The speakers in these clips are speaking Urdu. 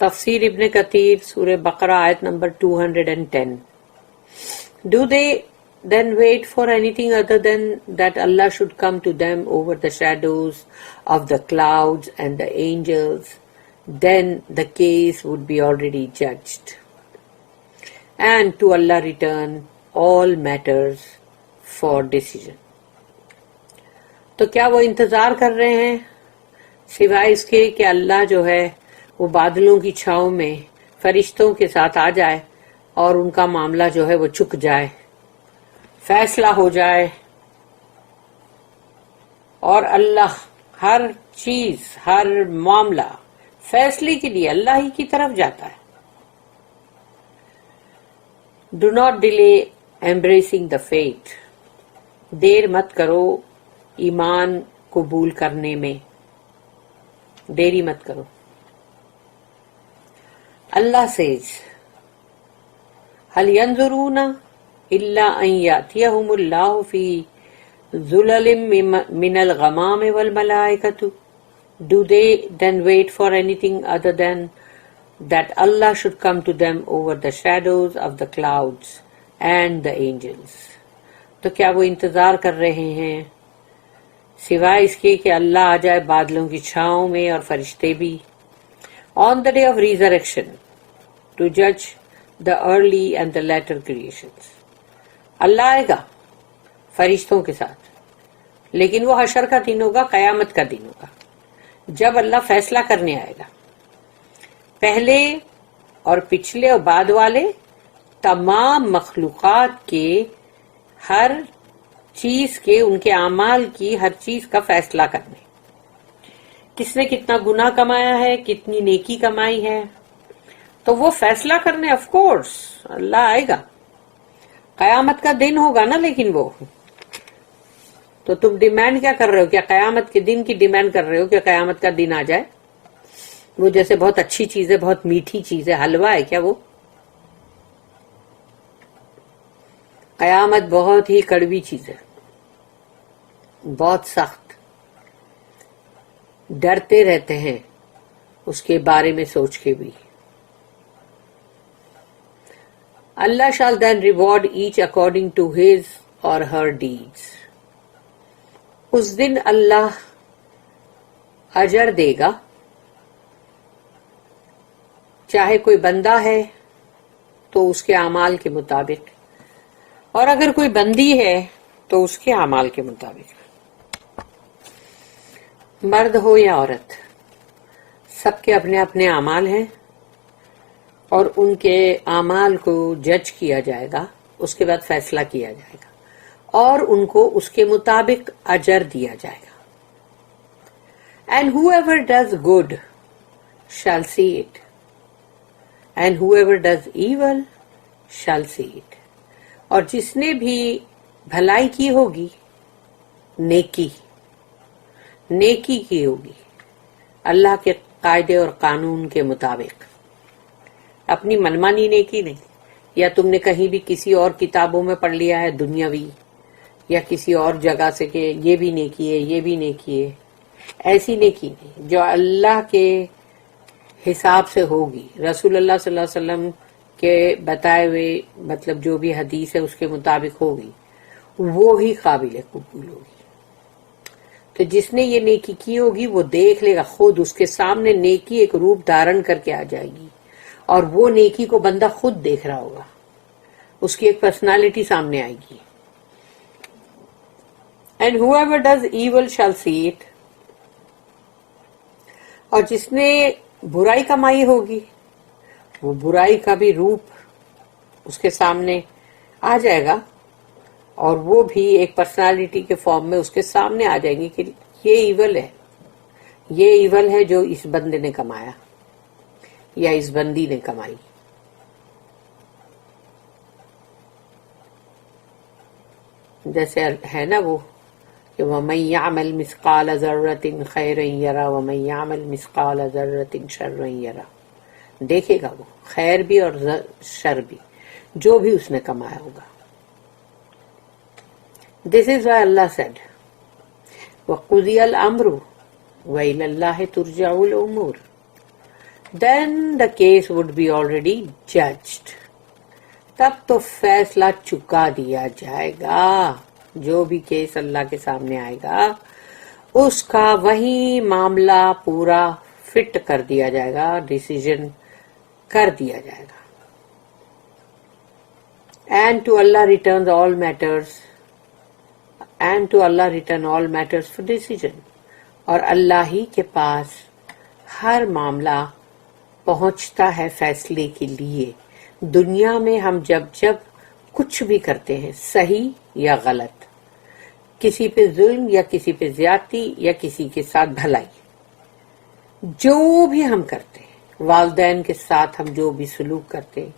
Tafsir Ibn Kathir, Surah Baqarah, ayat number 210. Do they then wait for anything other than that Allah should come to them over the shadows of the clouds and the angels? Then the case would be already judged. And to Allah return all matters for decision. تو کیا وہ انتظار کر رہے ہیں سوائے اس کے کہ اللہ جو ہے وہ بادلوں کی چھاؤں میں فرشتوں کے ساتھ آ جائے اور ان کا معاملہ جو ہے وہ چک جائے، فیصلہ ہو جائے، اور اللہ ہر چیز ہر معاملہ فیصلے کے لیے اللہ ہی کی طرف جاتا ہے. Do not delay embracing the fate. دیر مت کرو ایمان قبول کرنے میں، دیری مت کرو. اللہ says هل ينظرون إلا أن يأتيهم الله في ظلل من الغمام والملائكة. Do they then wait for anything other than that Allah should come to them over the shadows of the clouds and the angels. تو کیا وہ انتظار کر رہے ہیں سوائے اس کے کہ اللہ آ جائے بادلوں کی چھاؤں میں اور فرشتے بھی. On the day of resurrection to judge the early and the latter creations. اللہ آئے گا فرشتوں کے ساتھ، لیکن وہ حشر کا دن ہوگا، قیامت کا دن ہوگا، جب اللہ فیصلہ کرنے آئے گا. پہلے اور پچھلے اور بعد والے تمام مخلوقات کے ہر چیز کے، ان کے اعمال کی ہر چیز کا فیصلہ کرنے. کس نے کتنا گناہ کمایا ہے، کتنی نیکی کمائی ہے، تو وہ فیصلہ کرنے. آف کورس اللہ آئے گا، قیامت کا دن ہوگا نا. لیکن وہ تو تم ڈیمانڈ کیا کر رہے ہو؟ کیا قیامت کے دن کی ڈیمانڈ کر رہے ہو کہ قیامت کا دن آ جائے؟ وہ جیسے بہت اچھی چیز ہے، بہت میٹھی چیز ہے، حلوہ ہے کیا وہ؟ قیامت بہت ہی کڑوی چیز ہے، بہت سخت. ڈرتے رہتے ہیں اس کے بارے میں سوچ کے بھی. Allah shall then reward each according to his or her deeds. اس دن اللہ اجر دے گا، چاہے کوئی بندہ ہے تو اس کے اعمال کے مطابق، اور اگر کوئی بندی ہے تو اس کے اعمال کے مطابق. مرد ہو یا عورت، سب کے اپنے اپنے اعمال ہیں، اور ان کے اعمال کو جج کیا جائے گا، اس کے بعد فیصلہ کیا جائے گا، اور ان کو اس کے مطابق اجر دیا جائے گا. And whoever does good shall see it, and whoever does evil shall see it. اور جس نے بھی بھلائی کی ہوگی، نیکی کی ہوگی اللہ کے قاعدے اور قانون کے مطابق، اپنی منمانی نیکی نہیں، یا تم نے کہیں بھی کسی اور کتابوں میں پڑھ لیا ہے دنیاوی، یا کسی اور جگہ سے کہ یہ بھی نیکی ہے یہ بھی نیکی ہے. ایسی نیکی نہیں، جو اللہ کے حساب سے ہوگی، رسول اللہ صلی اللہ علیہ وسلم کے بتائے ہوئے مطلب جو بھی حدیث ہے اس کے مطابق ہوگی، وہ ہی قابل قبول ہوگی. تو جس نے یہ نیکی کی ہوگی وہ دیکھ لے گا، خود اس کے سامنے نیکی ایک روپ دھارن کر کے آ جائے گی، اور وہ نیکی کو بندہ خود دیکھ رہا ہوگا، اس کی ایک پرسنالٹی سامنے آئے گی. And whoever does evil shall see it. اور جس نے برائی کمائی ہوگی، وہ برائی کا بھی روپ اس کے سامنے آ جائے گا، اور وہ بھی ایک پرسنالٹی کے فارم میں اس کے سامنے آ جائیں گی کہ یہ ایول ہے، یہ ایول ہے جو اس بندے نے کمایا یا اس بندی نے کمائی. جیسے ہے نا وہ کہ وَمَن يَعْمَلْ مِثْقَالَ ذَرَّةٍ خَيْرًا يَرَى وَمَن يَعْمَلْ مِثْقَالَ ذَرَّةٍ شَرًّا يَرَى. دیکھے گا وہ خیر بھی اور شر بھی، جو بھی اس نے کمایا ہوگا. This is why Allah said وَقُضِيَ الْأَمْرُ وَإِلَى اللَّهِ تُرْجَعُ الْأُمُورُ. then the case would be already judged. تب تو فیصلہ چکا دیا جائے گا. جو بھی کیس اللہ کے سامنے آئے گا اس کا وہی معاملہ پورا فٹ کر دیا جائے گا, ڈیسیژن کر دیا جائے گا. And to Allah returns all matters, and to Allah return all matters for decision. اور اللہ ہی کے پاس ہر معاملہ پہنچتا ہے فیصلے کے لیے. دنیا میں ہم جب کچھ بھی کرتے ہیں, صحیح یا غلط, کسی پہ ظلم یا کسی پہ زیادتی یا کسی کے ساتھ بھلائی, جو بھی ہم کرتے ہیں, والدین کے ساتھ ہم جو بھی سلوک کرتے ہیں,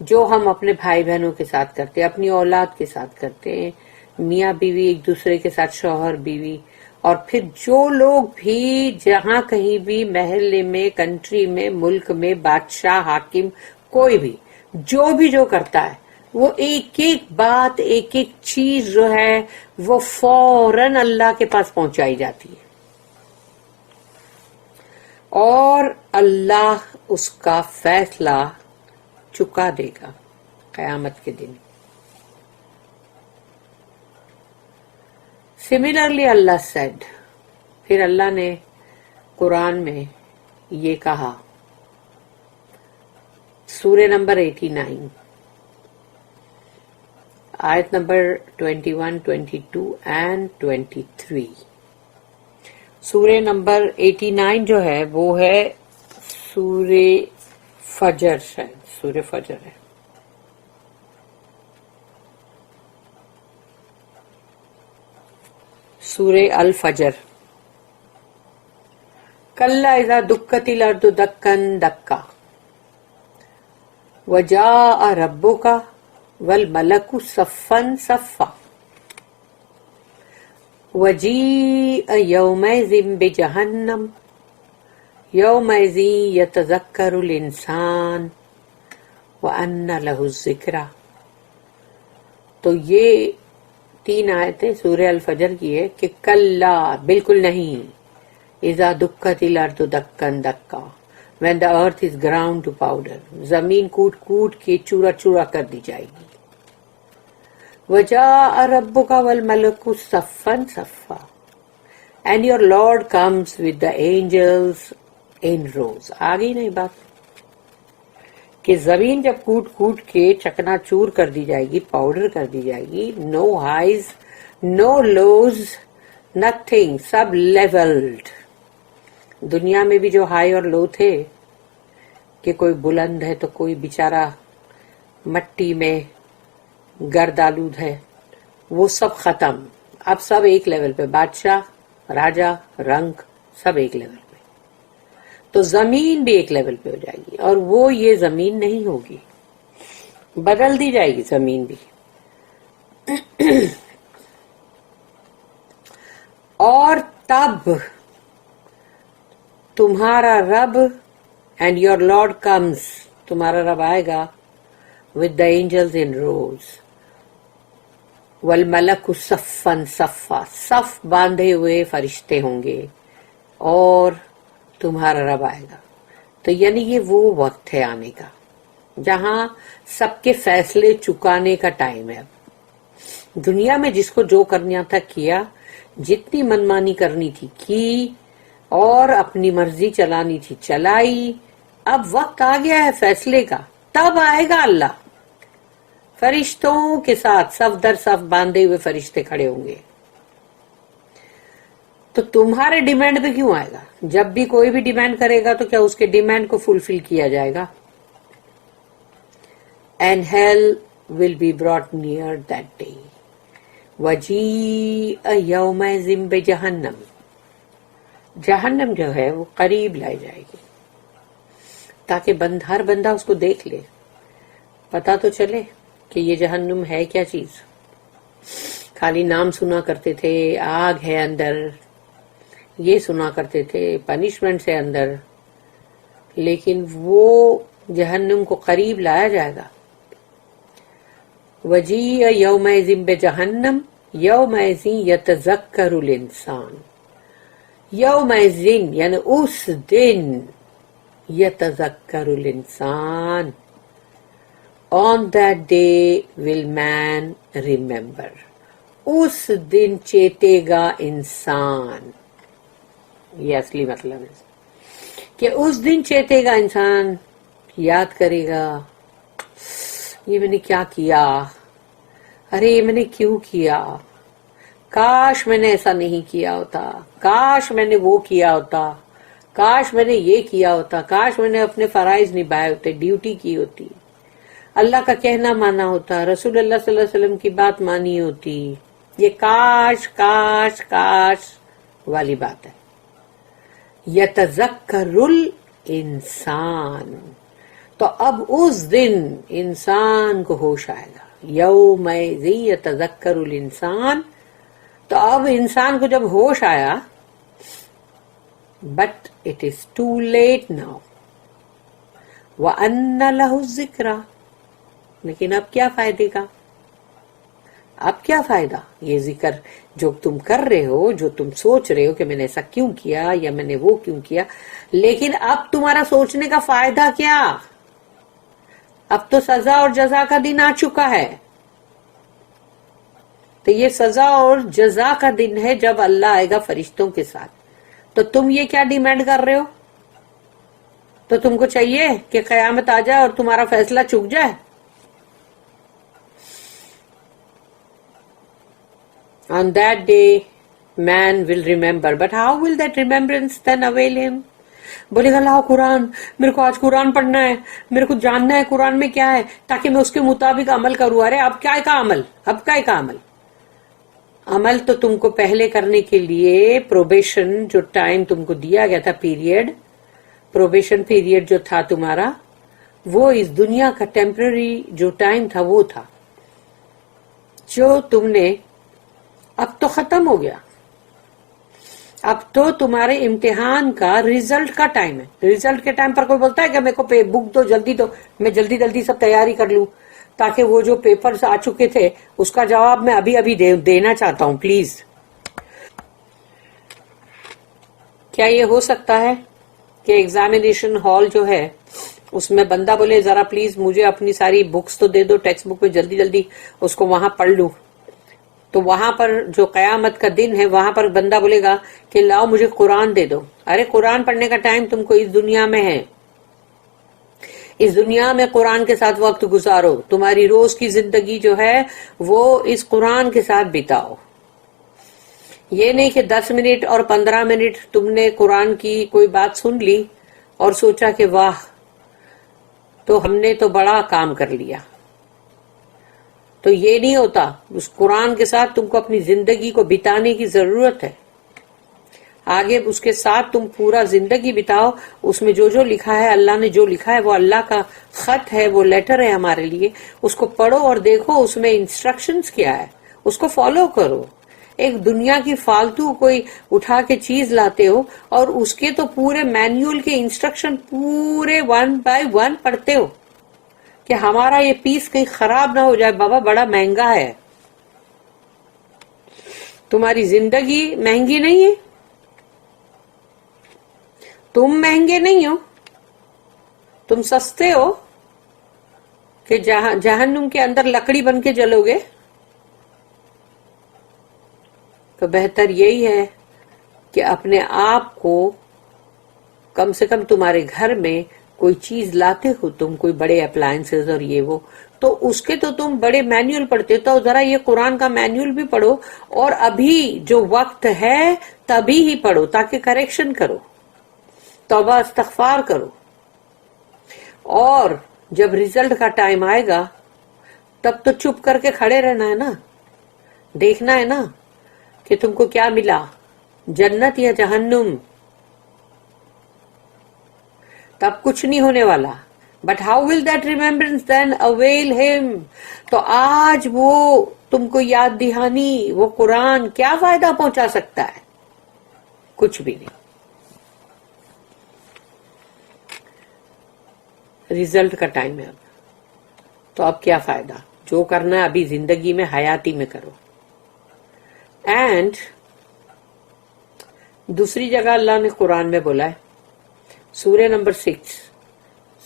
جو ہم اپنے بھائی بہنوں کے ساتھ کرتے ہیں, اپنی اولاد کے ساتھ کرتے ہیں, میاں بیوی ایک دوسرے کے ساتھ, شوہر بیوی, اور پھر جو لوگ بھی جہاں کہیں بھی محلے میں, کنٹری میں, ملک میں, بادشاہ, حاکم, کوئی بھی جو کرتا ہے وہ ایک ایک بات, ایک ایک چیز جو ہے وہ فوراً اللہ کے پاس پہنچائی جاتی ہے, اور اللہ اس کا فیصلہ چکا دے گا قیامت کے دن. Similarly Allah said, پھر اللہ نے قرآن میں یہ کہا, سورہ نمبر 89 آیت نمبر 21, 22 and 23. سورہ نمبر 89 جو ہے وہ ہے سورہ فجر, شاید سورہ فجر ہے. سورہ الفجر. کلا اذا دکت الارض دکا دکا وجاء ربک والملک صفا صفا وجیء یومئذ بجہنم یومئذ یتذکر الانسان وَأَنَّ لَهُ الذِّكْرَى. تو یہ 3 آیتیں سورہ الفجر کی ہے کہ کلا, بالکل نہیں, اذا دکت الارض دکن دکا, when the earth is ground to powder, زمین کوٹ کوٹ کے چورا چورا کر دی جائے گی. وَجَاءَ رَبُّكَ وَالْمَلَكُ صَفًّا صَفًّا, and your Lord comes with the angels in rows. آگئی نہیں بات کہ زمین جب کوٹ کوٹ کے چکنا چور کر دی جائے گی, پاؤڈر کر دی جائے گی, نو ہائیز نو لوز نتھنگ, سب لیولڈ. دنیا میں بھی جو ہائی اور لو تھے کہ کوئی بلند ہے تو کوئی بیچارہ مٹی میں گرد آلود ہے, وہ سب ختم. اب سب ایک لیول پہ, بادشاہ, راجا, رنگ, سب ایک لیول پہ. تو زمین بھی ایک لیول پہ ہو جائے گی, اور وہ یہ زمین نہیں ہوگی, بدل دی جائے گی زمین بھی. اور تب تمہارا رب, اینڈ یور لارڈ کمز, تمہارا رب آئے گا, ود دا اینجلز ان روز, والملک صفا صفا, صف باندھے ہوئے فرشتے ہوں گے, اور تمہارا رب آئے گا. تو یعنی یہ وہ وقت ہے آنے کا جہاں سب کے فیصلے چکانے کا ٹائم ہے. اب دنیا میں جس کو جو کرنا تھا کیا, جتنی منمانی کرنی تھی کی, اور اپنی مرضی چلانی تھی چلائی. اب وقت آ گیا ہے فیصلے کا, تب آئے گا اللہ فرشتوں کے ساتھ, صف در صف باندھے ہوئے فرشتے کھڑے ہوں گے. تو تمہارے ڈیمانڈ پہ کیوں آئے گا؟ جب بھی کوئی بھی ڈیمانڈ کرے گا تو کیا اس کے ڈیمانڈ کو فلفل کیا جائے گا؟ And hell will be brought near that day. وَجِيءَ يَوْمَئِذٍ بِجَهَنَّمَ, جہنم جو ہے وہ قریب لائی جائے گی, تاکہ ہر بندہ اس کو دیکھ لے, پتا تو چلے کہ یہ جہنم ہے کیا چیز. خالی نام سنا کرتے تھے, آگ ہے اندر, یہ سنا کرتے تھے پنشمنٹ ہے اندر, لیکن وہ جہنم کو قریب لایا جائے گا. وَجِيءَ يَوْمَئِذٍ بِجَهَنَّمَ يَوْمَئِذٍ يَتَذَكَّرُ الْإِنسَانُ, یومئذ یعنی اس دن, يتذكر الإنسان. On that day will man remember. اس دن چیتے گا انسان. یہ اصلی مطلب ہے کہ اس دن چیتے گا انسان، یاد کرے گا یہ میں نے کیا کیا، ارے یہ میں نے کیوں کیا، کاش میں نے ایسا نہیں کیا ہوتا، کاش میں نے وہ کیا ہوتا، کاش میں نے یہ کیا ہوتا، کاش میں نے اپنے فرائض نبھائے ہوتے، ڈیوٹی کی ہوتی، اللہ کا کہنا مانا ہوتا، رسول اللہ صلی اللہ علیہ وسلم کی بات مانی ہوتی. یہ کاش کاش کاش والی بات ہے. یتذکر الانسان، تو اب اس دن انسان کو ہوش آئے گا. یومئذ یتذکر الانسان، تو اب انسان کو جب ہوش آیا، but it is too late now. وَأَنَّ لَهُ الذِّكْرَى، لیکن اب کیا فائدے کا، اب کیا فائدہ یہ ذکر جو تم کر رہے ہو، جو تم سوچ رہے ہو کہ میں نے ایسا کیوں کیا یا میں نے وہ کیوں کیا، لیکن اب تمہارا سوچنے کا فائدہ کیا؟ اب تو سزا اور جزا کا دن آ چکا ہے. تو یہ سزا اور جزا کا دن ہے جب اللہ آئے گا فرشتوں کے ساتھ. تو تم یہ کیا ڈیمانڈ کر رہے ہو؟ تو تم کو چاہیے کہ قیامت آ جائے اور تمہارا فیصلہ چک جائے. On that day man will remember, but how will that remembrance then avail him? بولے گا لاؤ قرآن، میرے کو آج قرآن پڑھنا ہے، میرے کو جاننا ہے قرآن میں کیا ہے تاکہ میں اس کے مطابق عمل کروں. ارے اب کیا کا عمل، اب کیا کا عمل؟ عمل تو تم کو پہلے کرنے کے لیے پروبیشن جو ٹائم تم کو دیا گیا تھا، پیریڈ، پروبیشن پیریڈ جو تھا تمہارا، وہ اس دنیا کا ٹیمپرری جو ٹائم تھا وہ تھا جو تم نے، اب تو ختم ہو گیا. اب تو تمہارے امتحان کا ریزلٹ کا ٹائم ہے. ریزلٹ کے ٹائم پر کوئی بولتا ہے کہ میرے کو بک دو جلدی دو، میں جلدی جلدی سب تیاری کر لوں تاکہ وہ جو پیپرز آ چکے تھے اس کا جواب میں ابھی ابھی دینا چاہتا ہوں پلیز. کیا یہ ہو سکتا ہے کہ ایگزامینیشن ہال جو ہے اس میں بندہ بولے ذرا پلیز مجھے اپنی ساری بکس تو دے دو، ٹیکسٹ بک میں جلدی جلدی اس کو وہاں پڑھ لوں. تو وہاں پر جو قیامت کا دن ہے وہاں پر بندہ بولے گا کہ لاؤ مجھے قرآن دے دو. ارے قرآن پڑھنے کا ٹائم تم کو اس دنیا میں ہے، اس دنیا میں قرآن کے ساتھ وقت گزارو. تمہاری روز کی زندگی جو ہے وہ اس قرآن کے ساتھ بتاؤ. یہ نہیں کہ 10 منٹ اور 15 منٹ تم نے قرآن کی کوئی بات سن لی اور سوچا کہ واہ تو ہم نے تو بڑا کام کر لیا. تو یہ نہیں ہوتا. اس قرآن کے ساتھ تم کو اپنی زندگی کو بتانے کی ضرورت ہے. آگے اس کے ساتھ تم پورا زندگی بتاؤ. اس میں جو جو لکھا ہے، اللہ نے جو لکھا ہے وہ اللہ کا خط ہے، وہ لیٹر ہے ہمارے لیے. اس کو پڑھو اور دیکھو اس میں انسٹرکشنز کیا ہے، اس کو فالو کرو. ایک دنیا کی فالتو کوئی اٹھا کے چیز لاتے ہو اور اس کے تو پورے مینیول کے انسٹرکشن پورے 1 by 1 پڑھتے ہو کہ ہمارا یہ پیس کہیں خراب نہ ہو جائے. بابا بڑا مہنگا ہے. تمہاری زندگی مہنگی نہیں ہے، تم مہنگے نہیں ہو، تم سستے ہو کہ جہنم کے اندر لکڑی بن کے جلو گے. تو بہتر یہی ہے کہ اپنے آپ کو کم سے کم تمہارے گھر میں کوئی چیز لاتے ہو تم، کوئی بڑے اپلائنسز اور یہ وہ، تو اس کے تو تم بڑے مینیول پڑھتے ہو. تو ذرا یہ قرآن کا مینیول بھی پڑھو اور ابھی جو وقت ہے تبھی ہی پڑھو تاکہ کریکشن کرو، توبہ استغفار کرو. اور جب ریزلٹ کا ٹائم آئے گا تب تو چپ کر کے کھڑے رہنا ہے نا، دیکھنا ہے نا کہ تم کو کیا ملا، جنت یا جہنم. تب کچھ نہیں ہونے والا. But how will that remembrance then avail ہم؟ تو آج وہ تم کو یاد دہانی، وہ قرآن کیا فائدہ پہنچا سکتا ہے؟ کچھ بھی نہیں. ریزلٹ کا ٹائم ہے اب، تو اب کیا فائدہ؟ جو کرنا ہے ابھی زندگی میں حیاتی میں کرو. اینڈ دوسری جگہ اللہ نے قرآن میں بولا ہے سورہ نمبر 6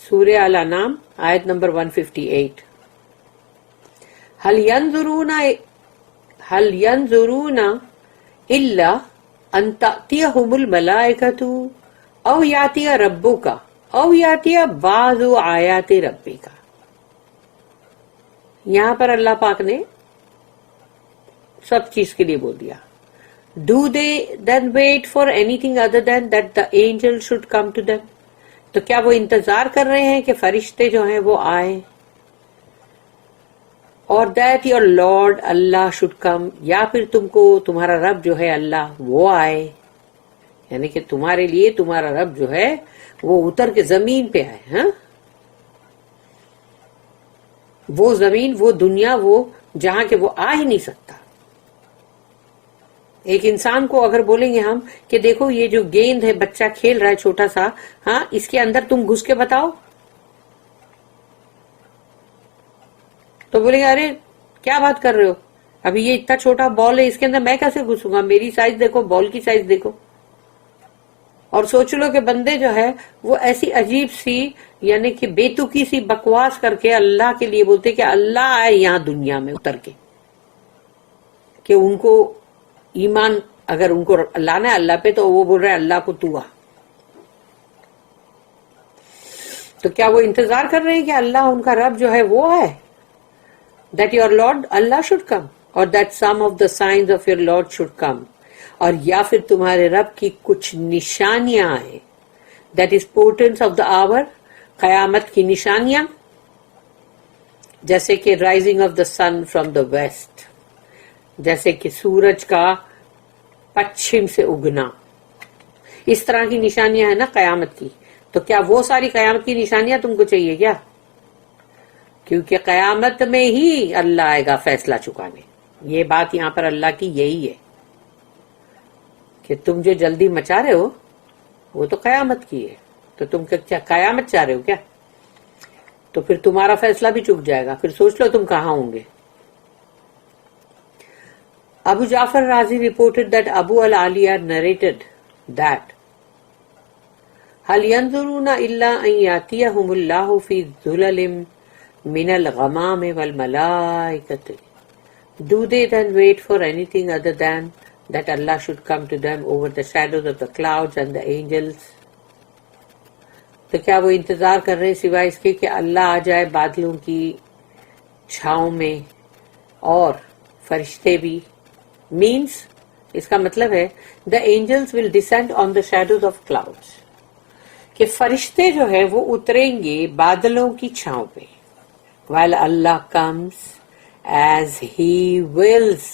سورہ الانعام آیت نمبر 158. هل ينظرون الا ان تأتيهم الملائكة او يأتي ربك او يأتي بعض آیات ربك. یہاں پر اللہ پاک نے سب چیز کے لیے بول دیا. Do they then wait for anything other than that the angel should come to them؟ تو کیا وہ انتظار کر رہے ہیں کہ فرشتے جو ہیں وہ آئیں، اور that your Lord Allah should come، یا پھر تم کو تمہارا رب جو ہے اللہ وہ آئے، یعنی کہ تمہارے لیے تمہارا رب جو ہے وہ اتر کے زمین پہ آئے. ہاں، وہ زمین، وہ دنیا، وہ جہاں کہ وہ آ ہی نہیں سکتا. ایک انسان کو اگر بولیں گے ہم کہ دیکھو یہ جو گیند ہے بچہ کھیل رہا ہے چھوٹا سا، ہاں اس کے اندر تم گھس کے بتاؤ، تو بولیں گے ارے کیا بات کر رہے ہو، ابھی یہ اتنا چھوٹا بال ہے اس کے اندر میں کیسے گھسوں گا، میری سائز دیکھو، بال کی سائز دیکھو. اور سوچ لو کہ بندے جو ہے وہ ایسی عجیب سی یعنی کہ بے تکی سی بکواس کر کے اللہ کے لیے بولتے کہ اللہ آئے یہاں دنیا میں اتر کے، کہ ان کو ایمان اگر ان کو لانا ہے اللہ پہ تو وہ بول رہے اللہ کو تو آ. تو کیا وہ انتظار کر رہے ہیں کہ اللہ ان کا رب جو ہے وہ ہے، that your Lord Allah should come or that some of the signs of your Lord should come، اور یا پھر تمہارے رب کی کچھ نشانیاں آئیں، that is portents of the hour، قیامت کی نشانیاں، جیسے کہ rising of the sun from the west، جیسے کہ سورج کا پچھم سے اگنا، اس طرح کی نشانیاں ہیں نا قیامت کی. تو کیا وہ ساری قیامت کی نشانیاں تم کو چاہیے کیا؟ کیونکہ قیامت میں ہی اللہ آئے گا فیصلہ چکانے. یہ بات یہاں پر اللہ کی یہی ہے کہ تم جو جلدی مچا رہے ہو وہ تو قیامت کی ہے، تو تم کیا قیامت چاہ رہے ہو کیا؟ تو پھر تمہارا فیصلہ بھی چک جائے گا، پھر سوچ لو تم کہاں ہوں گے. Abu Ja'far Razi reported that Abu al-Aliya narrated that هل ينظرون إلا أن يأتيهم الله في ظلل من الغمام والملائكة. Do they then wait for anything other than that Allah should come to them over the shadows of the clouds and the angels؟ تو کیا وہ انتظار کر رہے سوائے اس کے کہ اللہ آ جائے بادلوں کی چھاؤں میں اور فرشتے بھی. مینس اس کا مطلب ہے the angels will descend on the shadows of clouds، کہ فرشتے جو ہے وہ اتریں گے بادلوں کی چھاؤں پہ. while Allah comes as he wills،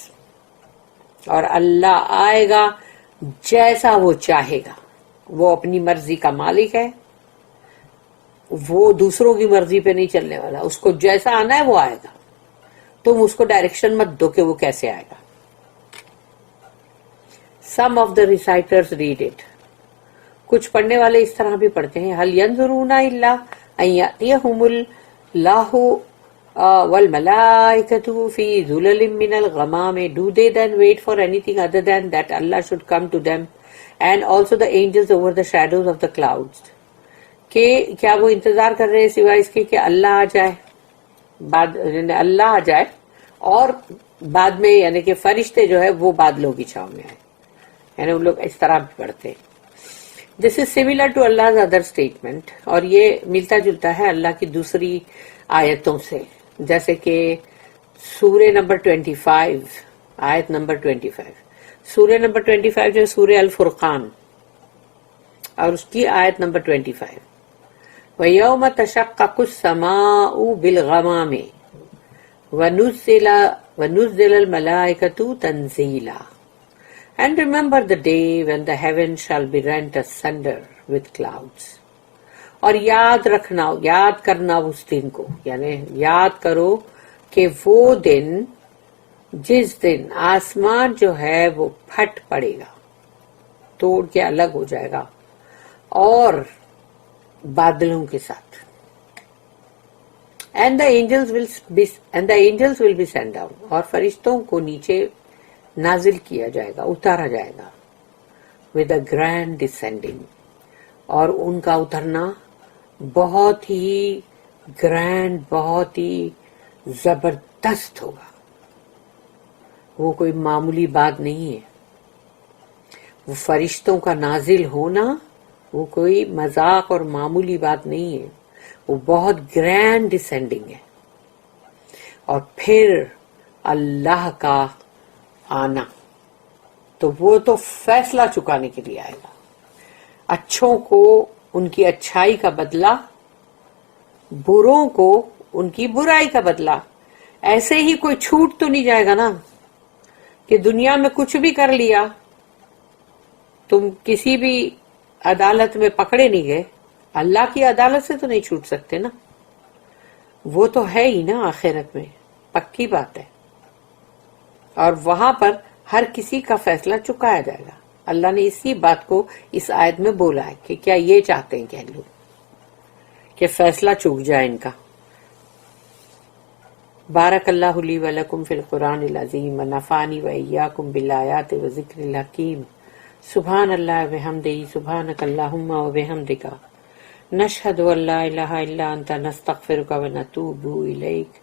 اور اللہ آئے گا جیسا وہ چاہے گا. وہ اپنی مرضی کا مالک ہے، وہ دوسروں کی مرضی پہ نہیں چلنے والا، اس کو جیسا آنا ہے وہ آئے گا. تم اس کو ڈائریکشن مت دو کہ وہ کیسے آئے گا. Some of the reciters read it، کچھ پڑھنے والے اس طرح بھی پڑھتے ہیں هل ينظرون إلا أن يأتيهم الله والملائكة في ظلل من الغمام. Do they then wait for anything other than that Allah should come to them and also the angels over the shadows of the clouds؟ کہ کیا وہ انتظار کر رہے ہیں سوائے اس کے کہ اللہ آ جائے، اللہ آ جائے اور بعد میں یعنی کہ فرشتے جو ہے وہ بادلوں کی چھاؤں میں آئے. یعنی وہ لوگ اس طرح بھی پڑھتے ہیں. دس از سملر ٹو اللہ ادر اسٹیٹمنٹ، اور یہ ملتا جلتا ہے اللہ کی دوسری آیتوں سے، جیسے کہ سورہ نمبر 25 آیت نمبر 25. سورہ نمبر 25 جو ہے سورہ الفرقان، اور اس کی آیت number 25. وَيَوْمَ تَشَقَّقُ السَّمَاءُ بِالْغَمَامِ وَنُزِّلَ الْمَلَائِكَةُ تَنزِيلًا. And remember the day when the heaven shall be rent asunder with clouds. اور یاد رکھنا، یاد کرنا اس دن کو، یعنی یاد کرو کہ وہ دن جس دن آسمان جو ہے وہ پھٹ پڑے گا، توڑ کے الگ ہو جائے گا، اور بادلوں کے ساتھ. And the angels will be sent down، اور فرشتوں کو نیچے نازل کیا جائے گا، اتارا جائے گا. with a grand descending، اور ان کا اترنا بہت ہی گرینڈ، بہت ہی زبردست ہوگا. وہ کوئی معمولی بات نہیں ہے. وہ فرشتوں کا نازل ہونا وہ کوئی مذاق اور معمولی بات نہیں ہے، وہ بہت گرینڈ ڈسینڈنگ ہے. اور پھر اللہ کا آنا، تو وہ تو فیصلہ چکانے کے لیے آئے گا. اچھوں کو ان کی اچھائی کا بدلہ، بروں کو ان کی برائی کا بدلہ. ایسے ہی کوئی چھوٹ تو نہیں جائے گا نا کہ دنیا میں کچھ بھی کر لیا، تم کسی بھی عدالت میں پکڑے نہیں گئے. اللہ کی عدالت سے تو نہیں چھوٹ سکتے نا، وہ تو ہے ہی نا آخرت میں، پکی بات ہے. اور وہاں پر ہر کسی کا فیصلہ چکایا جائے گا. اللہ نے اسی بات کو اس آیت میں بولا ہے کہ کیا یہ چاہتے ہیں کہ لوگ کہ فیصلہ چک جائے ان کا. بارک اللہ لی و لکم فی القرآن العظیم ونفعنی و ایاکم بالآیات و ذکر الحکیم. سبحان اللہ وبحمدہ، سبحانک اللہم وبحمدک، نشہد ان لا الہ الا انت، نستغفرک ونتوب الیک.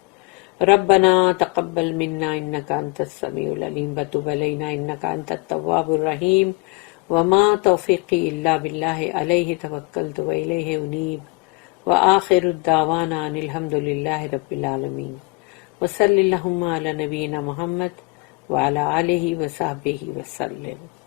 ربنا تقبل منا انك انت السميع العليم وتب علينا انك انت التواب الرحيم. وما توفيقي الا بالله عليه توكلت واليه انيب. واخر الدعوانا ان الحمد لله رب العالمين. وصل اللهم على نبينا محمد وعلى آله وصحبه وسلم.